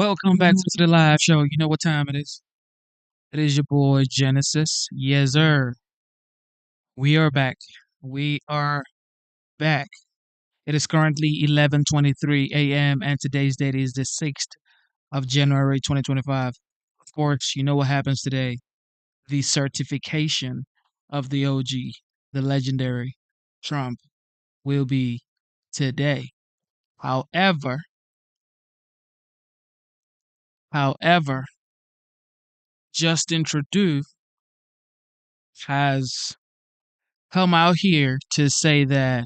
Welcome back to the live show. You know what time it is? It is your boy Genesis. Yes, sir. We are back. We are back. It is currently 11:23 a.m. and today's date is the 6th of January 2025. Of course, you know what happens today. The certification of the OG, the legendary Trump, will be today. However, however, Justin Trudeau has come out here to say that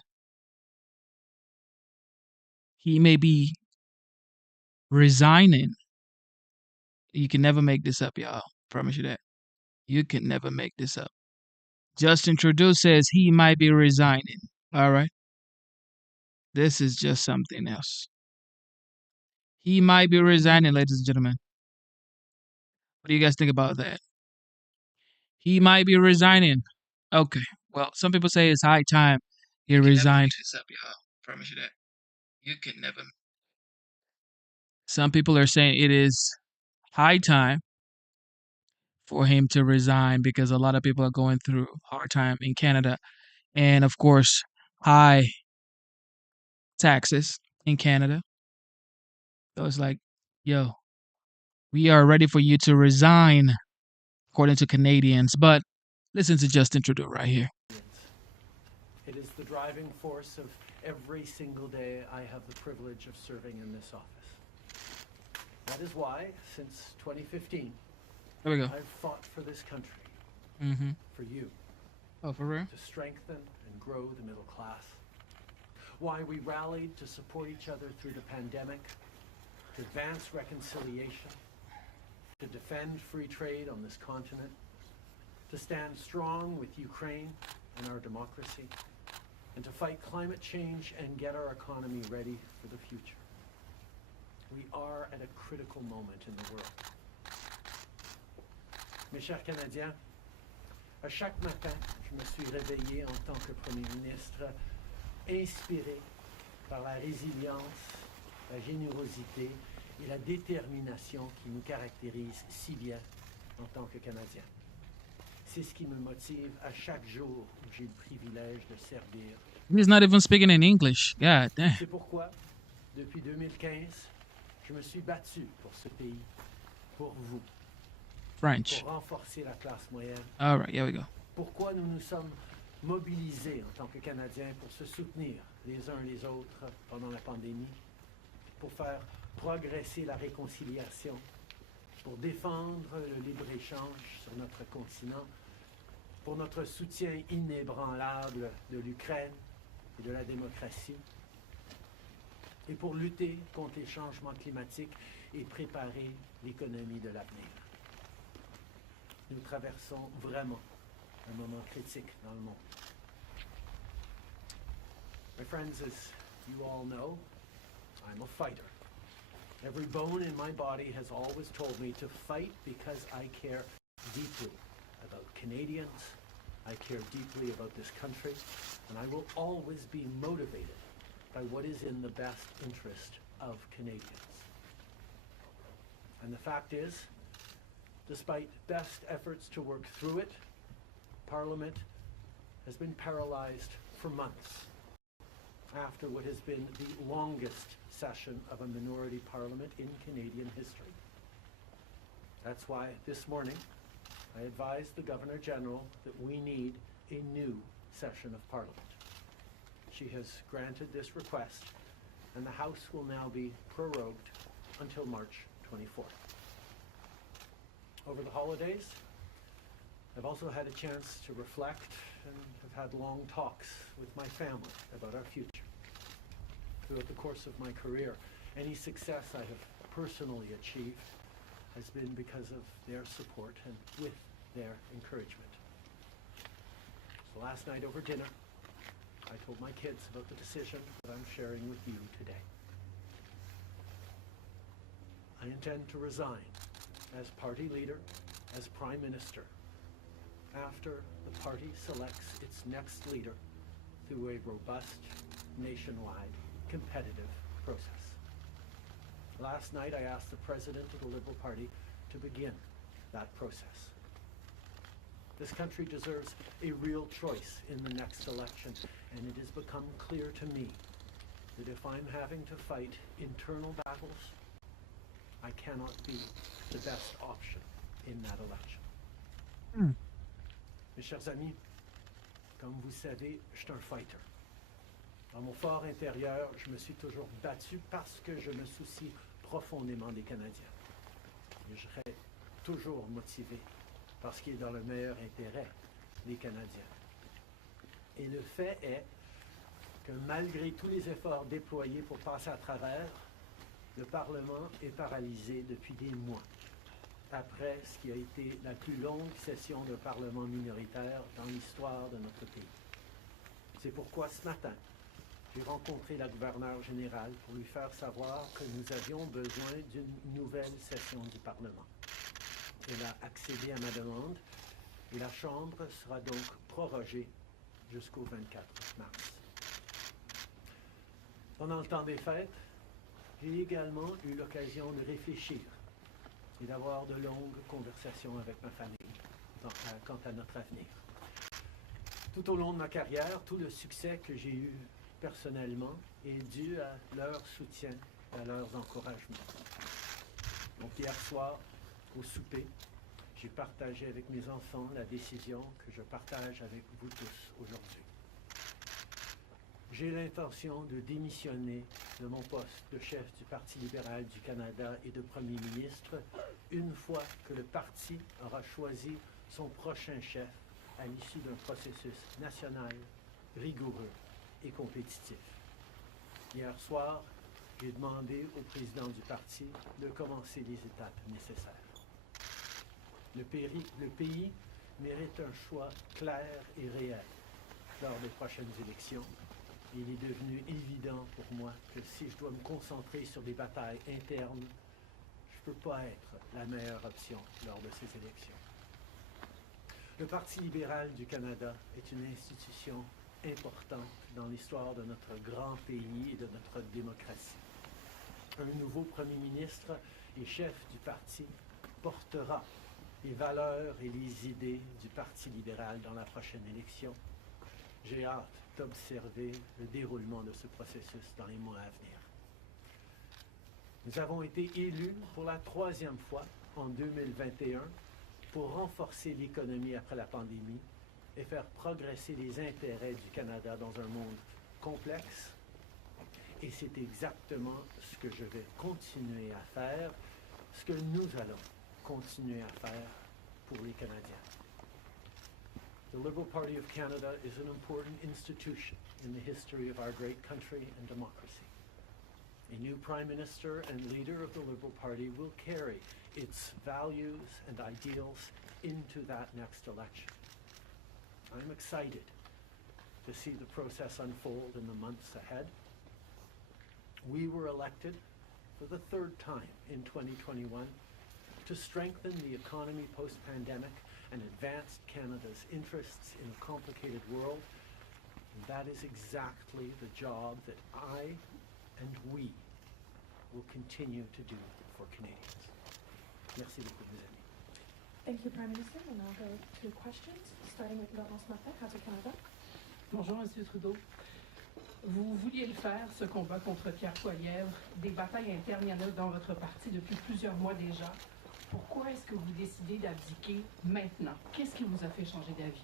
he may be resigning. You can never make this up, y'all. Promise you that. You can never make this up. Justin Trudeau says he might be resigning. All right. This is just something else. He might be resigning, ladies and gentlemen. What do you guys think about that? He might be resigning. Okay. Well, some people say it's high time he resigned. This up, y'all. Promise you that. You can never. Some people are saying it is high time for him to resign because a lot of people are going through hard time in Canada and of course high taxes in Canada. So it's like, yo, we are ready for you to resign, according to Canadians. But listen to Justin Trudeau right here. It is the driving force of every single day I have the privilege of serving in this office. That is why, since 2015, There we go. I've fought for this country, for you, Oh, for real? to strengthen and grow the middle class. Why we rallied to support each other through the pandemic, to advance reconciliation, to defend free trade on this continent, to stand strong with Ukraine and our democracy, and to fight climate change and get our economy ready for the future. We are at a critical moment in the world. Mes chers Canadiens, à chaque matin, je me suis réveillé en tant que Premier ministre, inspiré par la résilience, la générosité et la détermination qui nous caractérisent si bien en tant que Canadiens. C'est ce qui me motive à chaque jour où j'ai le privilège de servir. He's not even speaking in English. God damn. C'est pourquoi, depuis 2015, je me suis battu pour ce pays, pour vous, French. pour renforcer la classe moyenne. All right, here we go. Pourquoi nous nous sommes mobilisés en tant que Canadiens pour se soutenir les uns les autres pendant la pandémie, pour faire progresser la réconciliation, pour défendre le libre-échange sur notre continent, pour notre soutien inébranlable de l'Ukraine et de la démocratie, et pour lutter contre les changements climatiques et préparer l'économie de l'avenir. Nous traversons vraiment un moment critique dans le monde. My friends, as you all know, I'm a fighter. Every bone in my body has always told me to fight because I care deeply about Canadians, I care deeply about this country, and I will always be motivated by what is in the best interest of Canadians. And the fact is, despite best efforts to work through it, Parliament has been paralyzed for months after what has been the longest session of a minority parliament in Canadian history. That's why this morning I advised the Governor General that we need a new session of Parliament. She has granted this request, and the House will now be prorogued until March 24th. Over the holidays, I've also had a chance to reflect and have had long talks with my family about our future. Throughout the course of my career, any success I have personally achieved has been because of their support and with their encouragement. So last night over dinner, I told my kids about the decision that I'm sharing with you today. I intend to resign as party leader, as Prime Minister, after the party selects its next leader through a robust, nationwide, competitive process. Last night, I asked the president of the Liberal Party to begin that process. This country deserves a real choice in the next election, and it has become clear to me that if I'm having to fight internal battles, I cannot be the best option in that election. Hmm. Mes chers amis, comme vous savez, je suis un fighter. Dans mon fort intérieur, je me suis toujours battu parce que je me soucie profondément des Canadiens. Et je serai toujours motivé parce qu'il est dans le meilleur intérêt des Canadiens. Et le fait est que malgré tous les efforts déployés pour passer à travers, le Parlement est paralysé depuis des mois, après ce qui a été la plus longue session de Parlement minoritaire dans l'histoire de notre pays. C'est pourquoi ce matin, j'ai rencontré la gouverneure générale pour lui faire savoir que nous avions besoin d'une nouvelle session du Parlement. Elle a accédé à ma demande et la Chambre sera donc prorogée jusqu'au 24 mars. Pendant le temps des fêtes, j'ai également eu l'occasion de réfléchir et d'avoir de longues conversations avec ma famille quant à notre avenir. Tout au long de ma carrière, tout le succès que j'ai eu personnellement est dû à leur soutien et à leurs encouragements. Donc hier soir, au souper, j'ai partagé avec mes enfants la décision que je partage avec vous tous aujourd'hui. J'ai l'intention de démissionner de mon poste de chef du Parti libéral du Canada et de Premier ministre une fois que le parti aura choisi son prochain chef à l'issue d'un processus national, rigoureux et compétitif. Hier soir, j'ai demandé au président du parti de commencer les étapes nécessaires. Le pays mérite un choix clair et réel lors des prochaines élections. Il est devenu évident pour moi que si je dois me concentrer sur des batailles internes, je ne peux pas être la meilleure option lors de ces élections. Le Parti libéral du Canada est une institution importante dans l'histoire de notre grand pays et de notre démocratie. Un nouveau premier ministre et chef du parti portera les valeurs et les idées du Parti libéral dans la prochaine élection. J'ai hâte d'observer le déroulement de ce processus dans les mois à venir. Nous avons été élus pour la 3e fois en 2021 pour renforcer l'économie après la pandémie et faire progresser les intérêts du Canada dans un monde complexe. Et c'est exactement ce que je vais continuer à faire, ce que nous allons continuer à faire pour les Canadiens. The Liberal Party of Canada is an important institution in the history of our great country and democracy. A new Prime Minister and leader of the Liberal Party will carry its values and ideals into that next election. I'm excited to see the process unfold in the months ahead. We were elected for the 3rd time in 2021 to strengthen the economy post-pandemic and advance Canada's interests in a complicated world. And that is exactly the job that I and we will continue to do for Canadians. Merci beaucoup, mes amis. Thank you, Prime Minister. We'll now go to questions, starting with Laurence Martin, Radio Canada. Bonjour, Monsieur Trudeau. Vous vouliez le faire, ce combat contre Pierre Poilievre. Des batailles internes, il y en a dans votre parti depuis plusieurs mois déjà. Pourquoi est-ce que vous décidez d'abdiquer maintenant? Qu'est-ce qui vous a fait changer d'avis?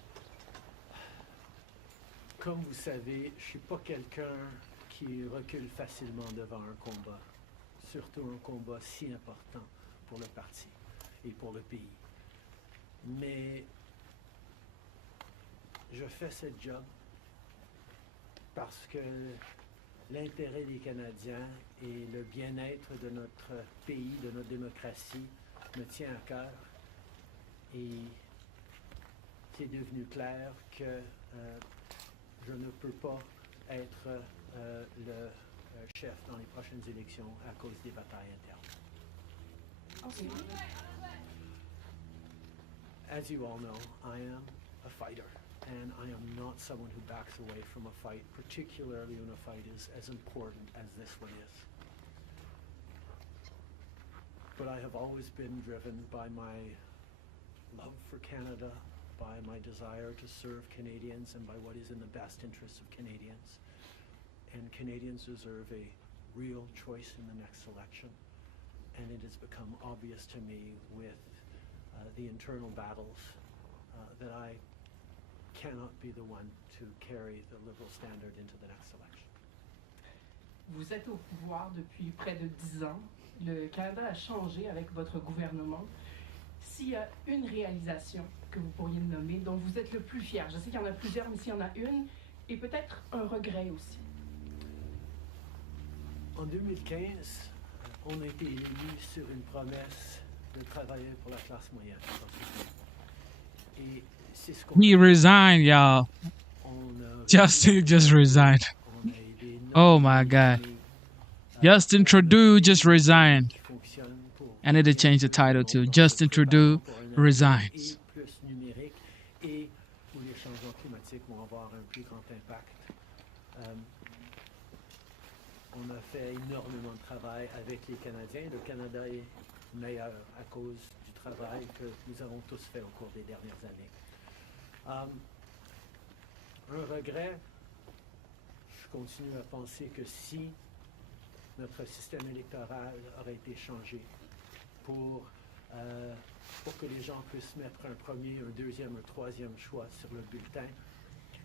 Comme vous savez, je ne suis pas quelqu'un qui recule facilement devant un combat, surtout un combat si important pour le parti et pour le pays. Mais je fais ce job parce que l'intérêt des Canadiens et le bien-être de notre pays, de notre démocratie, me tient à cœur. Et c'est devenu clair que je ne peux pas être le chef dans les prochaines élections à cause des batailles internes. As you all know, I am a fighter, and I am not someone who backs away from a fight, particularly when a fight is as important as this one is. but I have always been driven by my love for Canada, by my desire to serve Canadians, and by what is in the best interests of Canadians. And Canadians deserve a real choice in the next election. And it has become obvious to me with the internal battles that I cannot be the one to carry the Liberal standard into the next election. Vous êtes au pouvoir depuis près de 10 ans. Le Canada a changé avec votre gouvernement. S'il y a une réalisation que vous pourriez nommer, dont vous êtes le plus fier, je sais qu'il y en a plusieurs, mais s'il y en a une, et peut-être un regret aussi. En 2015, on a été élus sur une promesse de travailler pour la classe moyenne. Et c'est ce qu'on He resigned, y'all. Justin just resigned. Oh my God. Justin Trudeau just resigned. I need to change the title to Justin Trudeau resigns. Plus numérique et où les changements climatiques vont avoir un plus grand impact. On a fait énormément de travail avec les Canadiens. Le Canada est meilleur à cause du travail que nous avons tous fait au cours des dernières années. Un regret, je continue à penser que si notre système électoral aurait été changé pour que les gens puissent mettre un premier, un deuxième, un troisième choix sur le bulletin,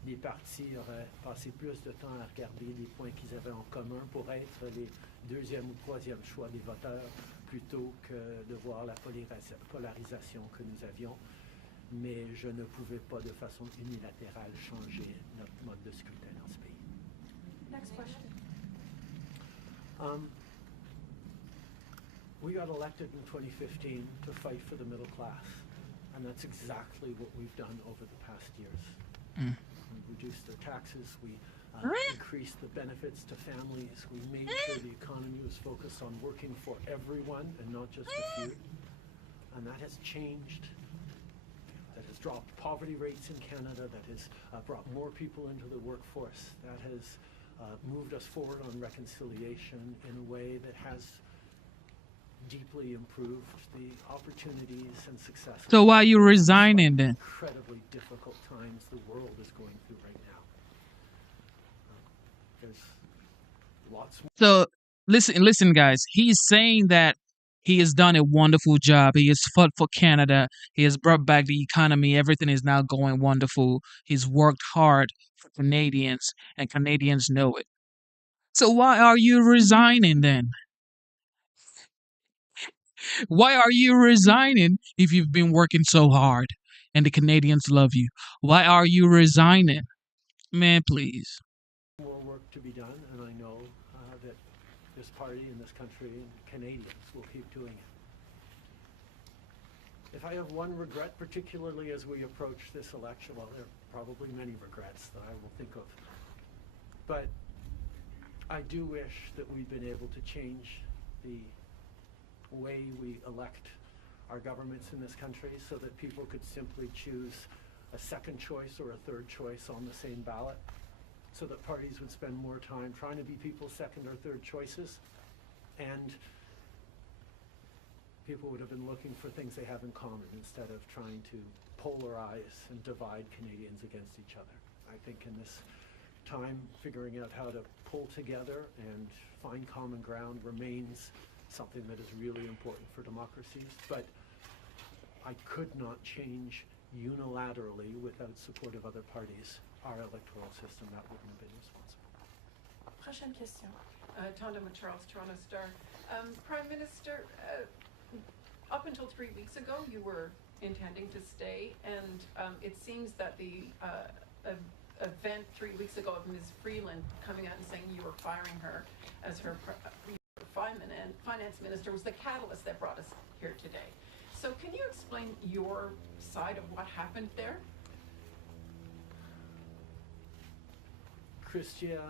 les partis auraient passé plus de temps à regarder les points qu'ils avaient en commun pour être les deuxième ou troisième choix des voteurs plutôt que de voir la polarisation que nous avions. Mais je ne pouvais pas de façon unilatérale changer notre mode de scrutin dans ce pays. Next question. We got elected in 2015 to fight for the middle class, and that's exactly what we've done over the past years. We reduced their taxes, we increased the benefits to families, we made sure the economy was focused on working for everyone and not just a few, and that has changed. That has dropped poverty rates in Canada, that has brought more people into the workforce, that has moved us forward on reconciliation in a way that has deeply improved the opportunities and success. So why are you resigning then? Incredibly difficult times the world is going through right now. There's lots more. So listen, guys. He's saying that he has done a wonderful job. He has fought for Canada. He has brought back the economy. Everything is now going wonderful. He's worked hard for Canadians, and Canadians know it. So why are you resigning then? Why are you resigning if you've been working so hard and the Canadians love you? Why are you resigning? Man, please. More work to be done, and I know that this party and this country and Canadians will keep doing it. If I have one regret, particularly as we approach this election, well, there are probably many regrets that I will think of, but I do wish that we'd been able to change the way we elect our governments in this country so that people could simply choose a second choice or a third choice on the same ballot, so that parties would spend more time trying to be people's second or third choices, and people would have been looking for things they have in common instead of trying to polarize and divide Canadians against each other. I think in this time, figuring out how to pull together and find common ground remains something that is really important for democracies, but I could not change unilaterally without support of other parties our electoral system. That wouldn't have been responsible. Prochaine question. Tanda with Charles, Toronto Star. Prime Minister, up until 3 weeks ago, you were intending to stay, and it seems that the event 3 weeks ago of Ms. Freeland coming out and saying you were firing her as her finance minister was the catalyst that brought us here today. So can you explain your side of what happened there? Chrystia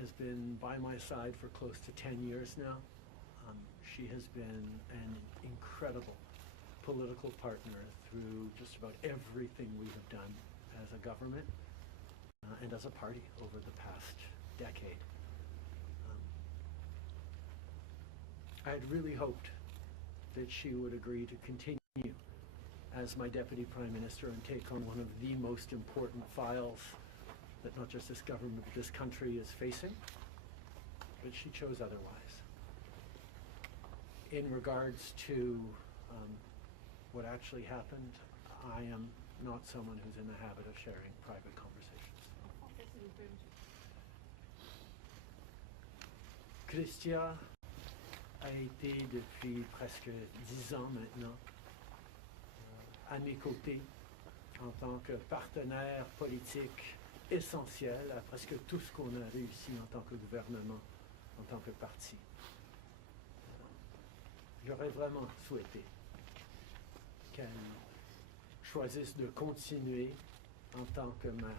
has been by my side for close to 10 years now. She has been an incredible political partner through just about everything we have done as a government and as a party over the past decade. I had really hoped that she would agree to continue as my Deputy Prime Minister and take on one of the most important files that not just this government but this country is facing, but she chose otherwise. In regards to what actually happened, I am not someone who's in the habit of sharing private conversations. Chrystia a été depuis presque 10 ans maintenant à mes côtés en tant que partenaire politique essentiel à presque tout ce qu'on a réussi en tant que gouvernement, en tant que parti. J'aurais vraiment souhaité qu'elle choisisse de continuer en tant que ma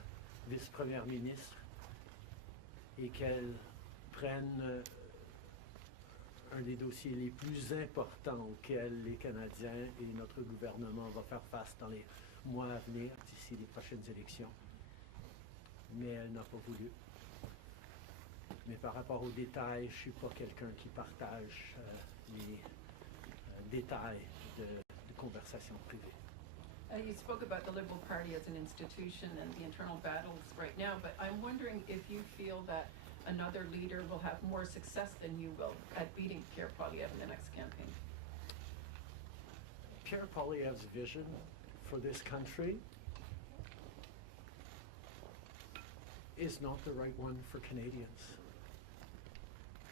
vice-première ministre et qu'elle prenne un des dossiers les plus importants auxquels les Canadiens et notre gouvernement vont faire face dans les mois à venir, d'ici les prochaines élections. Mais elle n'a pas voulu. Mais par rapport aux détails, je ne suis pas quelqu'un qui partage les détails de conversations privées. You spoke about the Liberal Party as an institution and the internal battles right now, but I'm wondering if you feel that another leader will have more success than you will at beating Pierre Poilievre in the next campaign. Pierre Poilievre's vision for this country is not the right one for Canadians.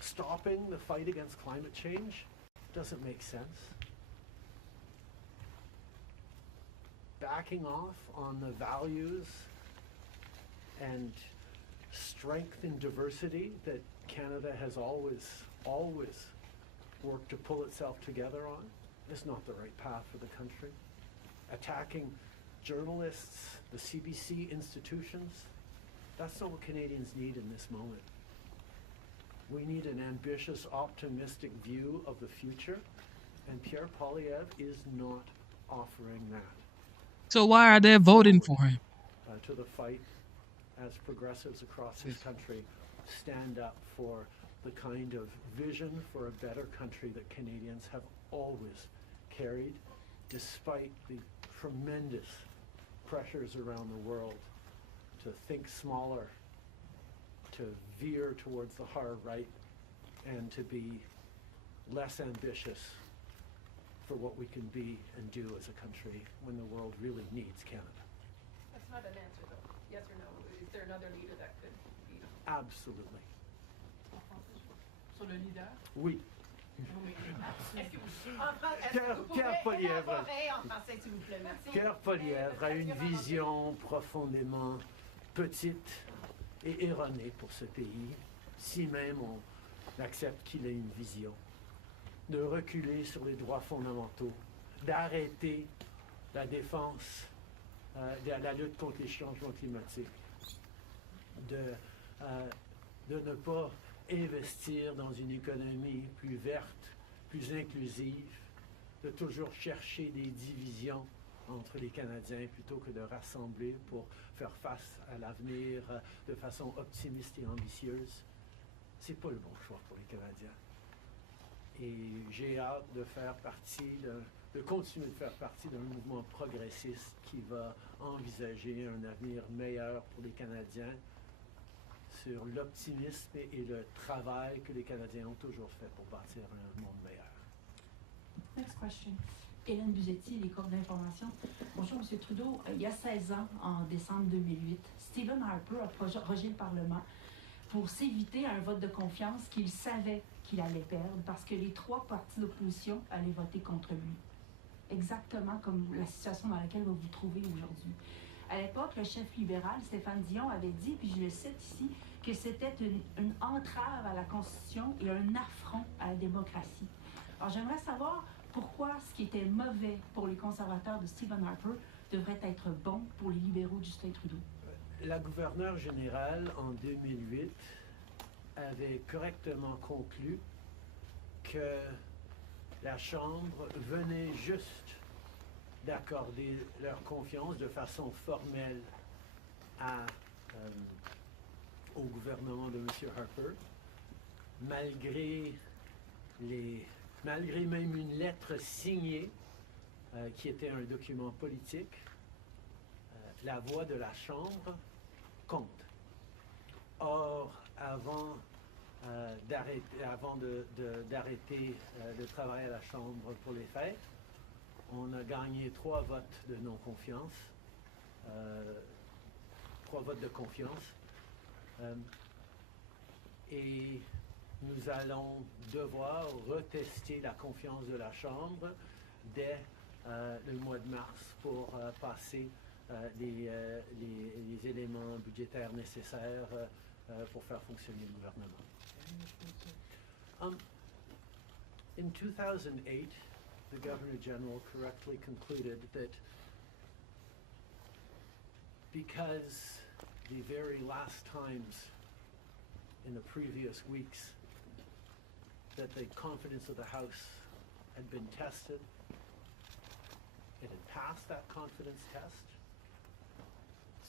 Stopping the fight against climate change doesn't make sense. Backing off on the values and strength and diversity that Canada has always worked to pull itself together on is not the right path for the country. Attacking journalists, the CBC institutions, that's not what Canadians need in this moment. We need an ambitious, optimistic view of the future, and Pierre Poilievre is not offering that. So why are they voting for him? To the fight as progressives across this country stand up for the kind of vision for a better country that Canadians have always carried, despite the tremendous pressures around the world to think smaller, to veer towards the hard right, and to be less ambitious for what we can be and do as a country when the world really needs Canada. That's not an answer, though. Yes or no? Is there another leader that could be? Absolutely. Sur le leader? Oui. Pierre Poilievre. En français, s'il vous plaît, merci. Pierre Poilievre a une vision profondément petite et erronée pour ce pays, si même on accepte qu'il ait une vision, de reculer sur les droits fondamentaux, d'arrêter la défense, la lutte contre les changements climatiques, de ne pas investir dans une économie plus verte, plus inclusive, de toujours chercher des divisions entre les Canadiens plutôt que de rassembler pour faire face à l'avenir de façon optimiste et ambitieuse. C'est pas le bon choix pour les Canadiens. Et j'ai hâte de faire partie, de continuer de faire partie d'un mouvement progressiste qui va envisager un avenir meilleur pour les Canadiens sur l'optimisme et le travail que les Canadiens ont toujours fait pour bâtir un monde meilleur. Next question. Hélène Buzetti, les corps d'information. Bonjour, M. Trudeau. Il y a 16 ans, en décembre 2008, Stephen Harper a rejeté le Parlement pour s'éviter un vote de confiance qu'il savait qu'il allait perdre parce que les 3 partis d'opposition allaient voter contre lui. Exactement comme la situation dans laquelle vous vous trouvez aujourd'hui. À l'époque, le chef libéral, Stéphane Dion, avait dit, puis je le cite ici, que c'était une entrave à la Constitution et un affront à la démocratie. Alors, j'aimerais savoir pourquoi ce qui était mauvais pour les conservateurs de Stephen Harper devrait être bon pour les libéraux de Justin Trudeau. La gouverneure générale, en 2008, avait correctement conclu que la Chambre venait juste d'accorder leur confiance de façon formelle au gouvernement de M. Harper, malgré les malgré même une lettre signée qui était un document politique, la voix de la Chambre compte. Or, avant d'arrêter de travailler à la Chambre pour les fêtes, on a gagné 3 votes de non-confiance, 3 votes de confiance, et nous allons devoir retester la confiance de la Chambre dès le mois de mars pour passer les éléments budgétaires nécessaires pour faire fonctionner le gouvernement. In 2008, the Governor General correctly concluded that because the very last times in the previous weeks that the confidence of the House had been tested, it had passed that confidence test.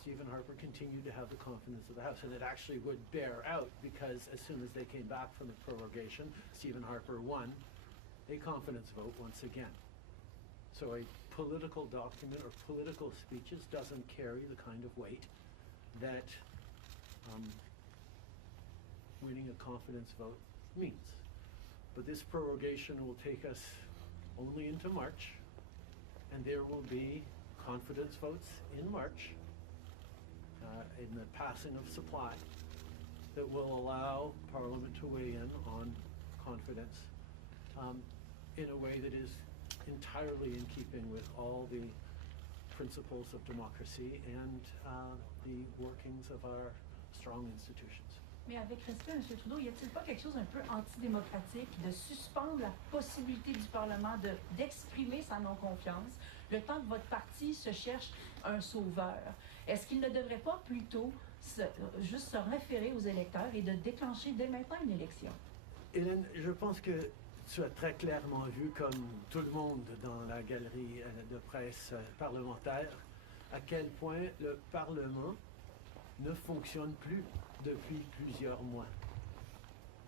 Stephen Harper continued to have the confidence of the House, and it actually would bear out because as soon as they came back from the prorogation, Stephen Harper won a confidence vote once again. So a political document or political speeches doesn't carry the kind of weight that winning a confidence vote means. But this prorogation will take us only into March, and there will be confidence votes in March in the passing of supply that will allow Parliament to weigh in on confidence in a way that is entirely in keeping with all the principles of democracy and the workings of our strong institutions. Mais avec respect, M. Trudeau, y a-t-il pas quelque chose un peu antidémocratique de suspendre la possibilité du Parlement d'exprimer sa non-confiance le temps que votre parti se cherche un sauveur? Est-ce qu'il ne devrait pas plutôt juste se référer aux électeurs et de déclencher dès maintenant une élection? Hélène, je pense que tu as très clairement vu, comme tout le monde dans la galerie de presse parlementaire, à quel point le Parlement ne fonctionne plus depuis plusieurs mois.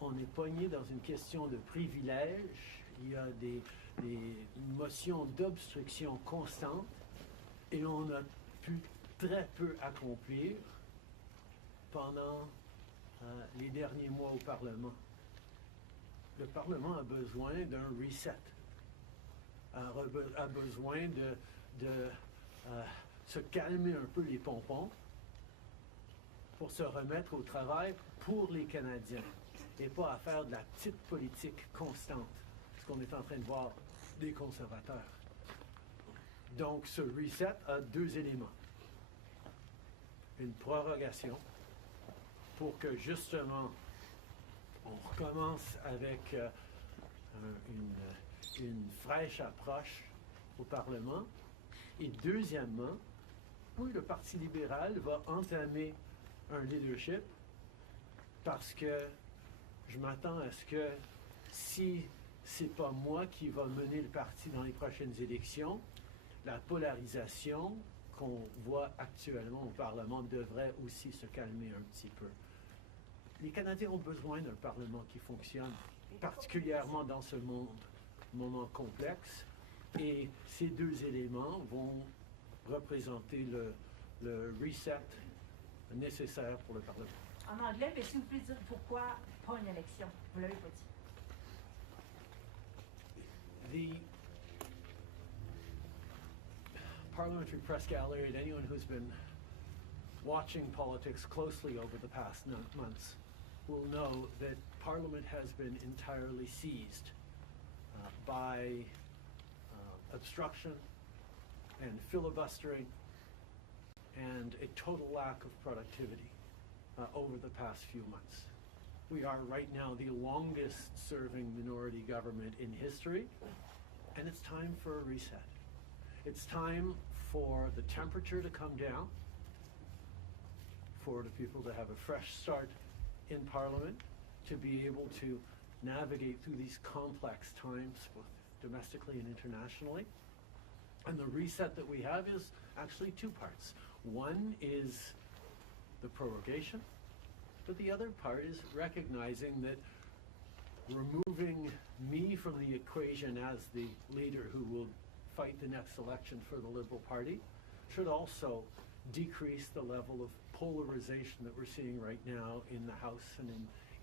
On est pogné dans une question de privilège, il y a des motions d'obstruction constantes et on a pu très peu accomplir pendant les derniers mois au Parlement. Le Parlement a besoin d'un reset, a besoin de se calmer un peu les pompons pour se remettre au travail pour les Canadiens et pas à faire de la petite politique constante, ce qu'on est en train de voir des conservateurs. Donc ce reset a 2 éléments. Une prorogation pour que justement on recommence avec une fraîche approche au Parlement. Et deuxièmement, oui, le Parti libéral va entamer un leadership parce que je m'attends à ce que si c'est pas moi qui va mener le parti dans les prochaines élections, la polarisation qu'on voit actuellement au Parlement devrait aussi se calmer un petit peu. Les Canadiens ont besoin d'un Parlement qui fonctionne, particulièrement dans ce moment complexe, et ces 2 éléments vont représenter le reset nécessaire pour le Parlement. En anglais, mais si vous pouvez dire pourquoi pas une élection, vous l'avez pas dit. The parliamentary press gallery and anyone who's been watching politics closely over the past months will know that Parliament has been entirely seized by obstruction and filibustering and a total lack of productivity over the past few months. We are right now the longest serving minority government in history, and it's time for a reset. It's time for the temperature to come down, for the people to have a fresh start in Parliament, to be able to navigate through these complex times, both domestically and internationally. And the reset that we have is actually 2 parts. One is the prorogation, but the other part is recognizing that removing me from the equation as the leader who will fight the next election for the Liberal Party should also decrease the level of polarization that we're seeing right now in the House and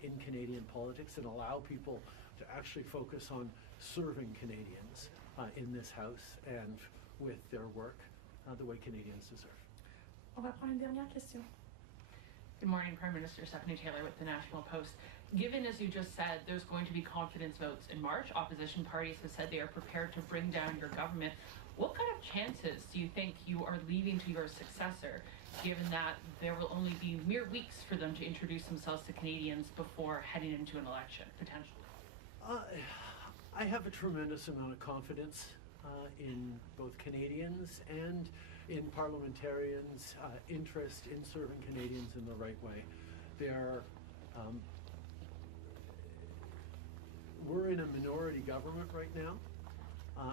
in Canadian politics, and allow people to actually focus on serving Canadians in this House and with their work the way Canadians deserve. On va prendre une dernière question. Good morning, Prime Minister. Stephanie Taylor with the National Post. Given, as you just said, there's going to be confidence votes in March, opposition parties have said they are prepared to bring down your government. What kind of chances do you think you are leaving to your successor, given that there will only be mere weeks for them to introduce themselves to Canadians before heading into an election, potentially? I have a tremendous amount of confidence in both Canadians and in parliamentarians' interest in serving Canadians in the right way. We're in a minority government right now,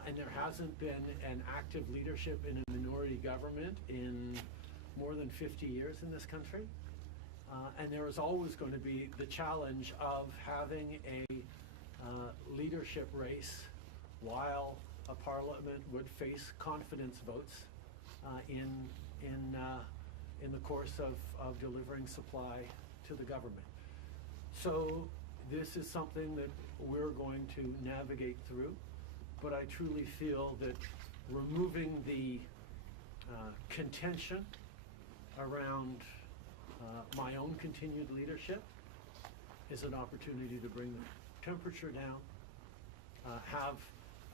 and there hasn't been an active leadership in a minority government in more than 50 years in this country. And there is always going to be the challenge of having a leadership race while a parliament would face confidence votes in the course of delivering supply to the government. So this is something that we're going to navigate through, but I truly feel that removing the contention around my own continued leadership is an opportunity to bring the temperature down, have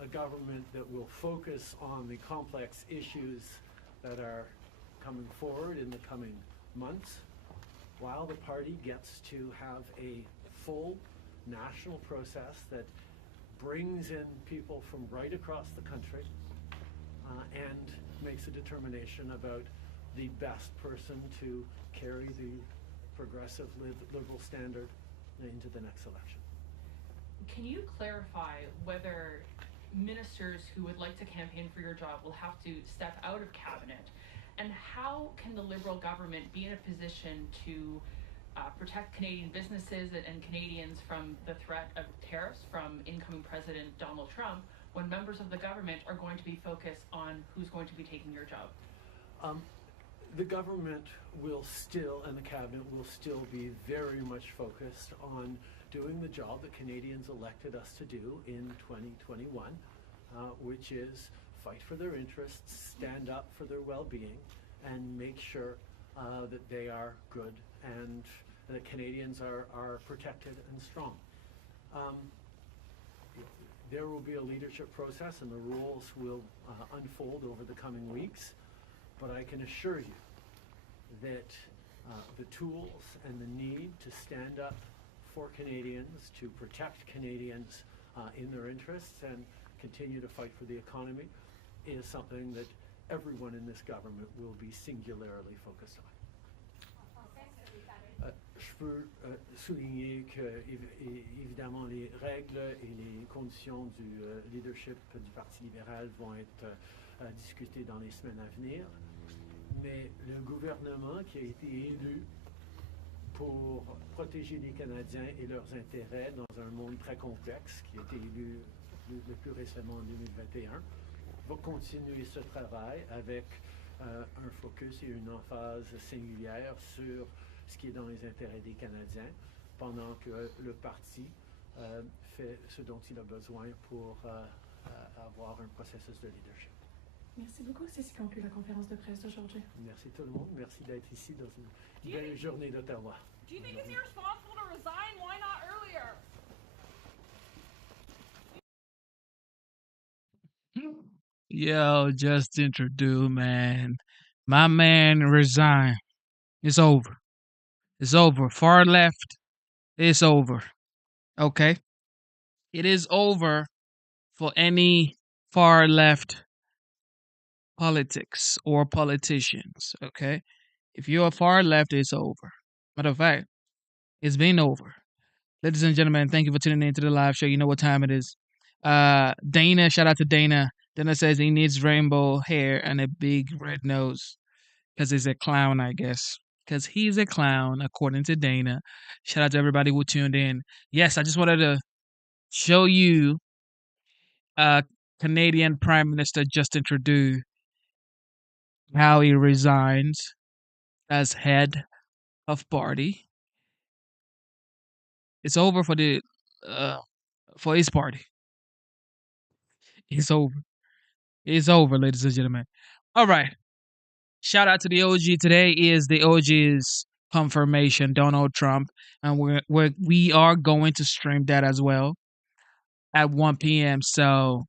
a government that will focus on the complex issues that are coming forward in the coming months, while the party gets to have a full national process that brings in people from right across the country and makes a determination about the best person to carry the progressive liberal standard into the next election. Can you clarify whether ministers who would like to campaign for your job will have to step out of cabinet? And how can the Liberal government be in a position to protect Canadian businesses and Canadians from the threat of tariffs from incoming President Donald Trump when members of the government are going to be focused on who's going to be taking your job? The government will still, and the cabinet will still be very much focused on doing the job that Canadians elected us to do in 2021, which is fight for their interests, stand up for their well-being, and make sure that they are good and that Canadians are protected and strong. There will be a leadership process, and the rules will unfold over the coming weeks, but I can assure you that the tools and the need to stand up for Canadians, to protect Canadians in their interests and continue to fight for the economy is something that everyone in this government will be singularly focused on. Je peux souligner que, évidemment, les règles et les conditions du leadership du Parti libéral vont être discutées dans les semaines à venir, mais le gouvernement qui a été élu pour protéger les Canadiens et leurs intérêts dans un monde très complexe, qui a été élu le plus récemment en 2021, va continuer ce travail avec un focus et une emphase singulière sur ce qui est dans les intérêts des Canadiens, pendant que le parti fait ce dont il a besoin pour avoir un processus de leadership. Merci beaucoup. C'est ce qui conclut la conférence de presse d'aujourd'hui. Merci tout le monde. Merci d'être ici dans une belle journée d'Ottawa. Do you think it's irresponsible to resign? Why not earlier? Yo, Justin Trudeau, man. My man resigned. It's over. It's over. Far left, it's over. Okay? It is over for any far left politics or politicians. Okay? If you're far left, it's over. Matter of fact, it's been over. Ladies and gentlemen, thank you for tuning in to the live show. You know what time it is. Dana, shout out to Dana. Dana says he needs rainbow hair and a big red nose because he's a clown, I guess. Because he's a clown, according to Dana. Shout out to everybody who tuned in. Yes, I just wanted to show you Canadian Prime Minister Justin Trudeau how he resigns as head of party. It's over uh, for his party. It's over. It's over, ladies and gentlemen. All right. Shout out to the OG. Today is the OG's confirmation, Donald Trump, and we are going to stream that as well at 1 p.m. So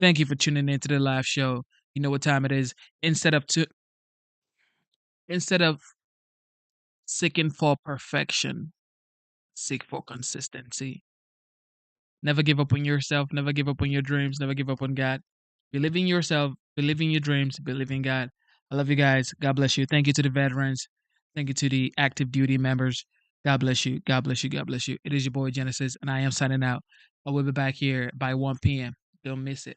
thank you for tuning in to the live show. You know what time it is. Instead of to instead of seeking for perfection, seek for consistency. Never give up on yourself. Never give up on your dreams. Never give up on God. Believe in yourself. Believe in your dreams. Believe in God. I love you guys. God bless you. Thank you to the veterans. Thank you to the active duty members. God bless you. God bless you. God bless you. It is your boy Genesis, and I am signing out. I will be back here by 1 p.m. Don't miss it.